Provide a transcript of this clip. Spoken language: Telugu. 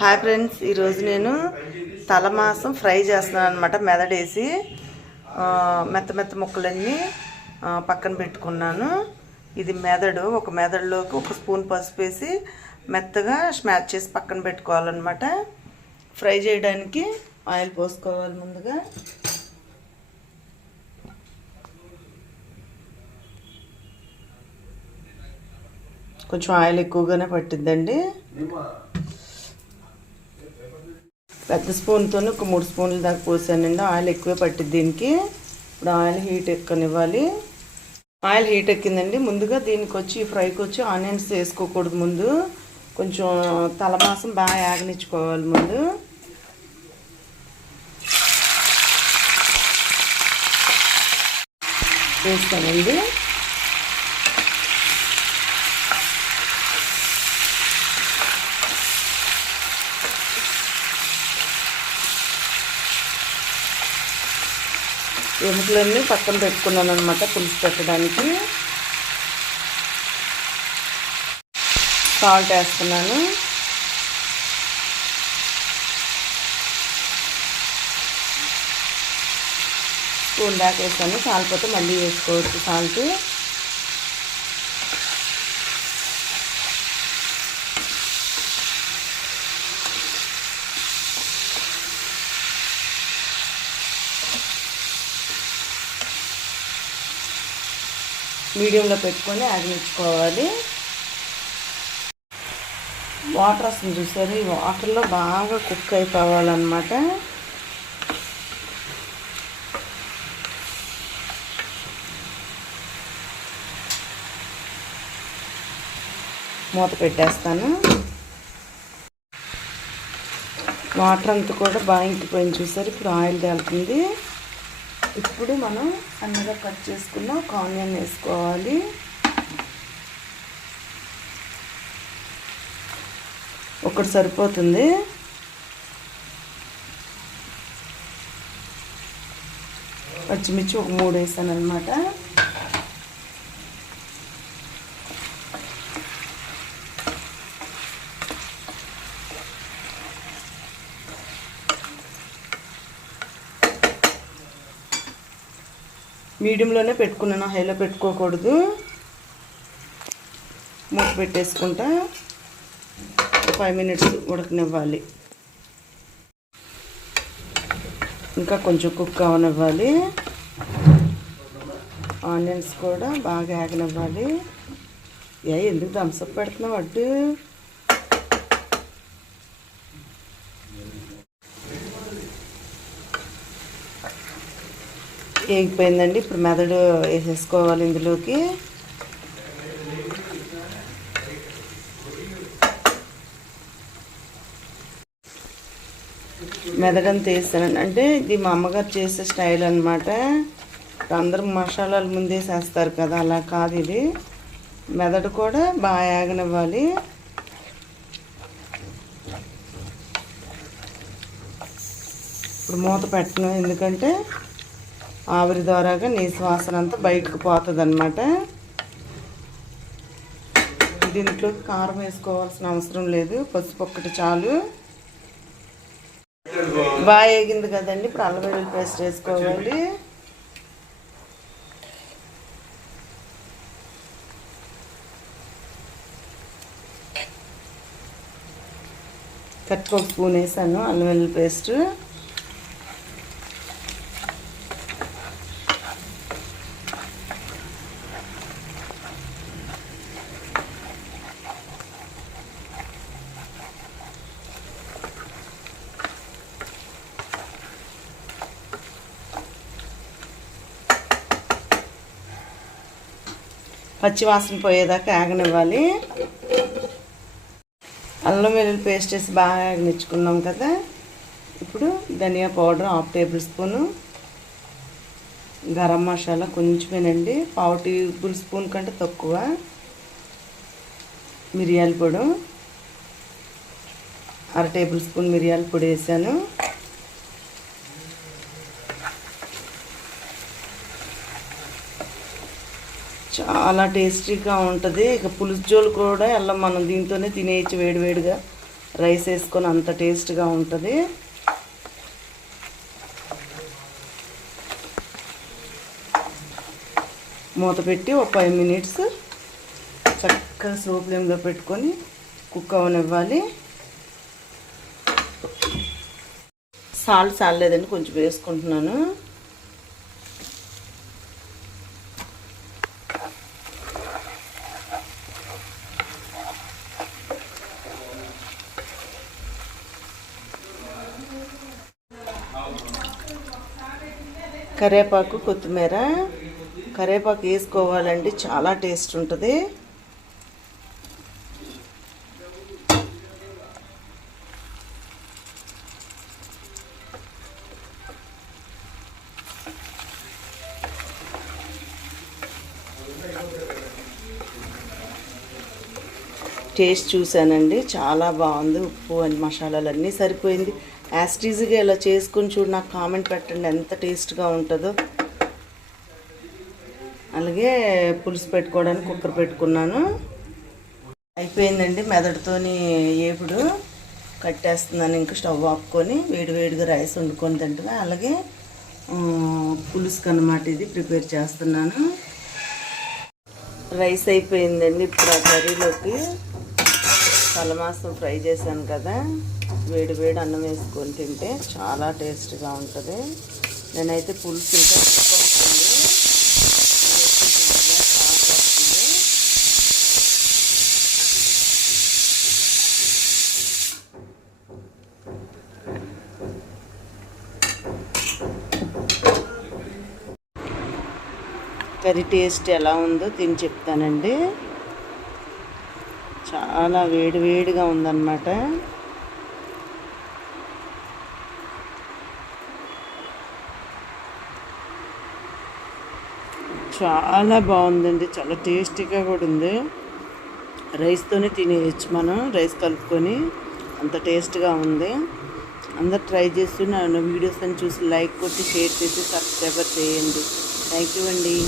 హాయ్ ఫ్రెండ్స్, ఈరోజు నేను తల మాంసం ఫ్రై చేస్తున్నాను అనమాట. మెదడేసి మెత్త మెత్త ముక్కలన్నీ పక్కన పెట్టుకున్నాను. ఇది మెదడు. ఒక మెదడులోకి ఒక స్పూన్ పసుపు వేసి మెత్తగా స్మాష్ చేసి పక్కన పెట్టుకోవాలన్నమాట. ఫ్రై చేయడానికి ఆయిల్ పోసుకోవాలి. ముందుగా కొంచెం ఆయిల్ ఎక్కువగానే పట్టిద్దండి. పెద్ద స్పూన్తో ఒక 3 స్పూన్ల దాకా పోసానండి. ఆయిల్ ఎక్కువే పట్టిద్ది దీనికి. ఇప్పుడు ఆయిల్ హీట్ ఎక్కనివ్వాలి. ఆయిల్ హీట్ ఎక్కిందండి. ముందుగా దీనికి వచ్చి ఫ్రైకి వచ్చి ఆనియన్స్ వేసుకోకూడదు. ముందు కొంచెం తలమాసం బాగా యాగనిచ్చుకోవాలి. ముందు వేస్తానండి. ఎముకలన్నీ పక్కన పెట్టుకున్నాను అనమాట పులుసు పెట్టడానికి. సాల్ట్ వేస్తున్నాను. స్పూన్ దాకా వేస్తాను. చాలిపోతే మళ్ళీ వేసుకోవచ్చు సాల్ట్. మీడియంలో పెట్టుకొని ఆగనిచ్చుకోవాలి. వాటర్ వస్తుంది చూసారు, ఈ వాటర్లో బాగా కుక్ అయిపోవాలన్నమాట. మూత పెట్టేస్తాను. వాటర్ అంతా కూడా బాగా ఇంకిపోయింది చూసారు. ఇప్పుడు ఆయిల్ తేలుతుంది. ఇప్పుడు మనం సన్నగా కట్ చేసుకున్న ఒక ఆనియన్ వేసుకోవాలి. ఒకటి సరిపోతుంది. పచ్చిమిర్చి ఒక 3 వేసాను అనమాట. మీడియంలోనే పెట్టుకున్నాను, హైలో పెట్టుకోకూడదు. మూత పెట్టేసుకుంటా 5 మినిట్స్ ఉడకనివ్వాలి. ఇంకా కొంచెం కుక్ అవనివ్వాలి. ఆనియన్స్ కూడా బాగా ఆగనివ్వాలి. ఎందుకు థమ్స్అప్ పెడుతున్నావు అడ్డు? వేగిపోయిందండి. ఇప్పుడు మెదడు వేసేసుకోవాలి ఇందులోకి. మెదడంతా వేస్తానండి. అంటే ఇది మా అమ్మగారు చేసే స్టైల్ అనమాట. అందరూ మసాలాలు ముందేసేస్తారు కదా, అలా కాదు ఇది. మెదడు కూడా బాగా ఆగనివ్వాలి. ఇప్పుడు మూత పెట్టను, ఎందుకంటే ఆవిరి ద్వారాగా నీసు వాసన అంతా బయటకు పోతుంది అనమాట. దీంట్లో కారం వేసుకోవాల్సిన అవసరం లేదు, పసుపు ఒక్కటి చాలు. బాగా వేగింది కదండి. ఇప్పుడు అల్లం వెల్లుల్లి పేస్ట్ వేసుకోవాలి. కరెక్ట్గా 1 స్పూన్ వేసాను అల్లం వెల్లుల్లి పేస్ట్. పచ్చివాసన పోయేదాకా ఆగనివ్వాలి. అల్లం వెల్లుల్లి పేస్ట్ వేసి బాగా ఆగనిచ్చుకున్నాం కదా. ఇప్పుడు ధనియా powder 1/2 tablespoon, garam masala కొంచెమేనండి, 1/2 టేబుల్ స్పూన్ కంటే తక్కువ, మిరియాల పొడి 1/2 టేబుల్ స్పూన్ మిరియాల పొడి వేసాను. చాలా టేస్టీగా ఉంటుంది. ఇక పులుసు జోలు కూడా ఎలా మనం దీంతోనే తినేయచ్చు వేడివేడిగా. రైస్ వేసుకొని అంత టేస్ట్గా ఉంటుంది. మూత పెట్టి ఒక 5 మినిట్స్ చక్కగా స్లో ఫ్లేమ్లో పెట్టుకొని కుక్ అవనివ్వాలి. సాల్ట్ చాలేదండి, కొంచెం వేసుకుంటున్నాను. కరివేపాకు, కొత్తిమీర. కరివేపాకు వేసుకోవాలండి, చాలా టేస్ట్ ఉంటుంది. టేస్ట్ చూశానండి, చాలా బాగుంది. ఉప్పు అండ్ మసాలాలు అన్నీ సరిపోయింది. యాస్టీజ్గా ఇలా చేసుకుని చూడు, నాకు కామెంట్ పెట్టండి ఎంత టేస్ట్గా ఉంటుందో. అలాగే పులుసు పెట్టుకోవడానికి కుక్కర్ పెట్టుకున్నాను. అయిపోయిందండి మెదడుతోని ఏపుడు. కట్టేస్తున్నాను, ఇంకా స్టవ్ ఆపుకొని వేడివేడిగా రైస్ వండుకొని తింటున్నా. అలాగే పులుసుకు అన్నమాట ఇది ప్రిపేర్ చేస్తున్నాను. రైస్ అయిపోయిందండి. ఇప్పుడు ఆ కర్రీలోకి తలమాసం ఫ్రై చేశాను కదా, వేడి వేడి అన్నం వేసుకొని తింటే చాలా టేస్ట్గా ఉంటుంది. నేనైతే పులుసు ఇంకా తక్కువ అవుతుంది. కర్రీ టేస్ట్ ఎలా ఉందో తిని చెప్తానండి. చాలా వేడివేడిగా ఉందన్నమాట. చాలా బాగుందండి, చాలా టేస్టీగా కూడా ఉంది. రైస్తోనే తినేయచ్చు మనం, రైస్ కలుపుకొని, అంత టేస్ట్గా ఉంది. అందరు ట్రై చేస్తూ నా వీడియోస్ అని చూసి లైక్ కొట్టి షేర్ చేసి సబ్స్క్రైబర్ చేయండి. థ్యాంక్ యూ అండి.